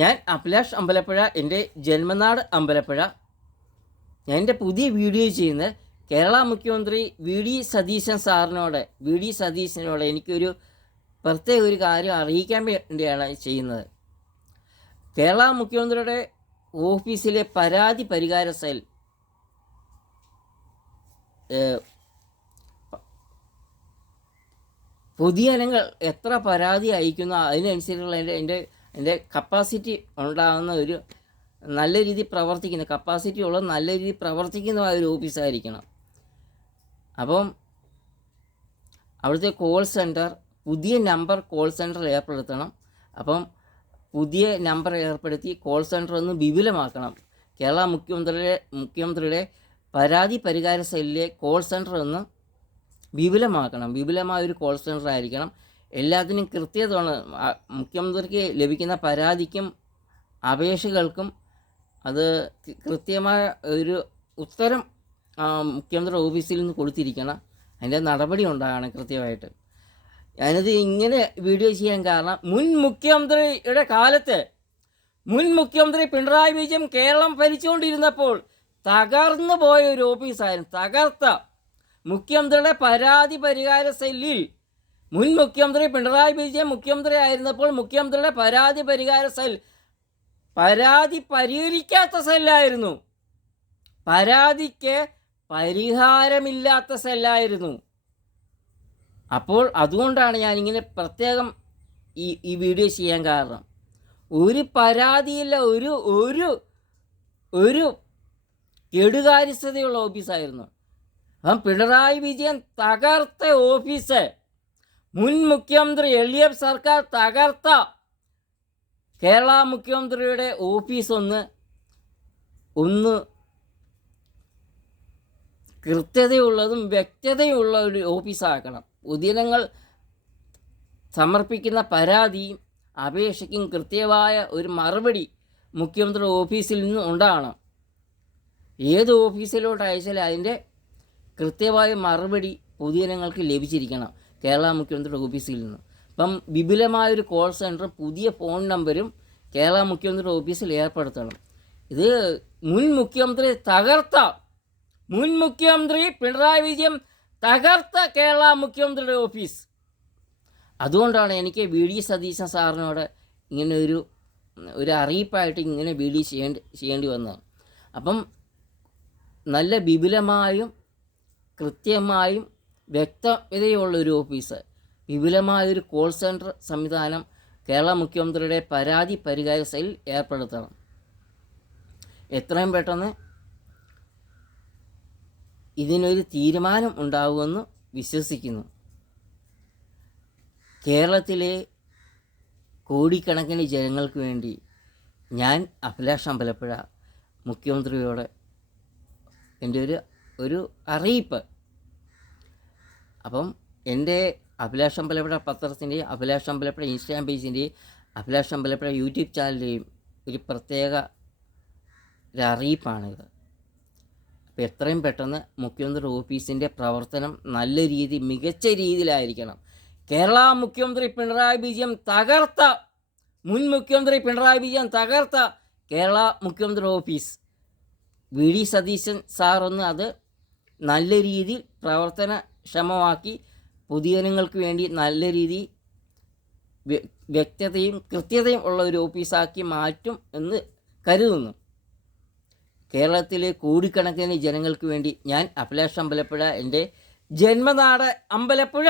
ഞാൻ അഭിലാഷ് അമ്പലപ്പുഴ, എൻ്റെ ജന്മനാട് അമ്പലപ്പുഴ. ഞാൻ എൻ്റെ പുതിയ വീഡിയോ ചെയ്യുന്നത് കേരള മുഖ്യമന്ത്രി വി ഡി സതീശനോട് എനിക്കൊരു പ്രത്യേക ഒരു കാര്യം അറിയിക്കാൻ വേണ്ടിയാണ് ചെയ്യുന്നത്. കേരള മുഖ്യമന്ത്രിയുടെ ഓഫീസിലെ പരാതി പരിഹാര സെൽ പൊതുജനങ്ങൾ എത്ര പരാതി അയക്കുന്നു അതിനനുസരിച്ചുള്ള എൻ്റെ കപ്പാസിറ്റി ഉണ്ടാകുന്ന ഒരു നല്ല രീതിയിൽ പ്രവർത്തിക്കുന്ന കപ്പാസിറ്റി ഉള്ള നല്ല രീതിയിൽ പ്രവർത്തിക്കുന്നതായ ഒരു ഓഫീസായിരിക്കണം. അപ്പം അവിടുത്തെ കോൾ സെൻറ്റർ പുതിയ നമ്പർ കോൾ സെൻറ്റർ ഏർപ്പെടുത്തണം. അപ്പം പുതിയ നമ്പർ ഏർപ്പെടുത്തി കോൾ സെൻറ്റർ ഒന്ന് വിപുലമാക്കണം. കേരള മുഖ്യമന്ത്രിയുടെ പരാതി പരിഹാര സെല്ലിലെ കോൾ സെൻറ്റർ ഒന്ന് വിപുലമാക്കണം. വിപുലമായൊരു കോൾ സെൻറ്റർ ആയിരിക്കണം. എല്ലാത്തിനും കൃത്യത മുഖ്യമന്ത്രിക്ക് ലഭിക്കുന്ന പരാതിക്കും അപേക്ഷകൾക്കും അത് കൃത്യമായ ഒരു ഉത്തരം മുഖ്യമന്ത്രി ഓഫീസിൽ നിന്ന് കൊടുത്തിരിക്കണം. അതിൻ്റെ നടപടി ഉണ്ടാകണം കൃത്യമായിട്ട്. ഞാനിത് ഇങ്ങനെ വീഡിയോ ചെയ്യാൻ കാരണം മുൻ മുഖ്യമന്ത്രി പിണറായി വിജയൻ കേരളം ഭരിച്ചുകൊണ്ടിരുന്നപ്പോൾ തകർന്നു പോയ ഒരു ഓഫീസായിരുന്നു. തകർത്ത മുഖ്യമന്ത്രിയുടെ പരാതി പരിഹാര സെല്ലിൽ മുൻ മുഖ്യമന്ത്രി പിണറായി വിജയൻ മുഖ്യമന്ത്രി ആയിരുന്നപ്പോൾ മുഖ്യമന്ത്രിയുടെ പരാതി പരിഹാര സെൽ പരാതി പരിഹരിക്കാത്ത സെല്ലായിരുന്നു. പരാതിക്ക് പരിഹാരമില്ലാത്ത സെല്ലായിരുന്നു. അപ്പോൾ അതുകൊണ്ടാണ് ഞാനിങ്ങനെ പ്രത്യേകം ഈ വീഡിയോ ചെയ്യാൻ കാരണം. ഒരു പരാതിയില്ല, ഒരു കെടുകാര്യസ്ഥതയുള്ള ഓഫീസായിരുന്നു. അപ്പം പിണറായി വിജയൻ തകർത്ത ഓഫീസ്, മുൻ മുഖ്യമന്ത്രി LDF സർക്കാർ തകർത്ത കേരള മുഖ്യമന്ത്രിയുടെ ഓഫീസ് ഒന്ന് കൃത്യതയുള്ളതും വ്യക്തതയുള്ള ഒരു ഓഫീസാക്കണം. പൊതുജനങ്ങൾ സമർപ്പിക്കുന്ന പരാതിയും അപേക്ഷയ്ക്കും കൃത്യമായ ഒരു മറുപടി മുഖ്യമന്ത്രി ഓഫീസിൽ നിന്ന് ഉണ്ടാകണം. ഏത് ഓഫീസിലോട്ട് അയച്ചാലും അതിൻ്റെ കൃത്യമായ മറുപടി പൊതുജനങ്ങൾക്ക് ലഭിച്ചിരിക്കണം കേരള മുഖ്യമന്ത്രിയുടെ ഓഫീസിൽ നിന്ന്. അപ്പം വിപുലമായൊരു കോൾ സെൻറ്ററും പുതിയ ഫോൺ നമ്പരും കേരള മുഖ്യമന്ത്രിയുടെ ഓഫീസിൽ ഏർപ്പെടുത്തണം. ഇത് മുൻ മുഖ്യമന്ത്രി പിണറായി വിജയൻ തകർത്ത കേരള മുഖ്യമന്ത്രിയുടെ ഓഫീസ്. അതുകൊണ്ടാണ് എനിക്ക് VD സതീശൻ സാറിനോട് ഇങ്ങനെ ഒരു അറിയിപ്പായിട്ട് ഇങ്ങനെ വീഡിയോ ചെയ്യേണ്ടി വന്നത്. അപ്പം നല്ല വിപുലമായും കൃത്യമായും വ്യക്തതയുള്ളൊരു ഓഫീസ്, വിപുലമായൊരു കോൾ സെൻറ്റർ സംവിധാനം കേരള മുഖ്യമന്ത്രിയുടെ പരാതി പരിഹാര സെൽ ഏർപ്പെടുത്തണം. എത്രയും പെട്ടെന്ന് ഇതിനൊരു തീരുമാനം ഉണ്ടാകുമെന്ന് വിശ്വസിക്കുന്നു. കേരളത്തിലെ കോടിക്കണക്കിന് ജനങ്ങൾക്ക് വേണ്ടി ഞാൻ അഭിലാഷ് അമ്പലപ്പുഴ മുഖ്യമന്ത്രിയോട് എൻ്റെ ഒരു അറിയിപ്പ്. അപ്പം എൻ്റെ അഭിലാഷ് അമ്പലപ്പുഴ പത്രത്തിൻ്റെയും അഭിലാഷ് അമ്പലപ്പുഴ ഇൻസ്റ്റാഗ്രാം പേജിൻ്റെയും അഭിലാഷ് അമ്പലപ്പുഴ യൂട്യൂബ് ചാനലിൻ്റെയും ഒരു പ്രത്യേക ഒരു അറിയിപ്പാണിത്. അപ്പോൾ എത്രയും പെട്ടെന്ന് മുഖ്യമന്ത്രി ഓഫീസിൻ്റെ പ്രവർത്തനം മികച്ച രീതിയിലായിരിക്കണം. കേരള മുഖ്യമന്ത്രി പിണറായി വിജയൻ തകർത്ത കേരള മുഖ്യമന്ത്രി ഓഫീസ് VD സതീശൻ സാറൊന്ന് അത് നല്ല രീതിയിൽ പ്രവർത്തനക്ഷമമാക്കി പൊതുജനങ്ങൾക്ക് വേണ്ടി നല്ല രീതിയിൽ വ്യക്തതയും കൃത്യതയും ഉള്ള ഒരു ഓഫീസാക്കി മാറ്റും എന്ന് കരുതുന്നു. കേരളത്തിലെ കോടിക്കണക്കിന് ജനങ്ങൾക്ക് വേണ്ടി ഞാൻ അഭിലാഷ് അമ്പലപ്പുഴ, എൻ്റെ ജന്മനാട് അമ്പലപ്പുഴ.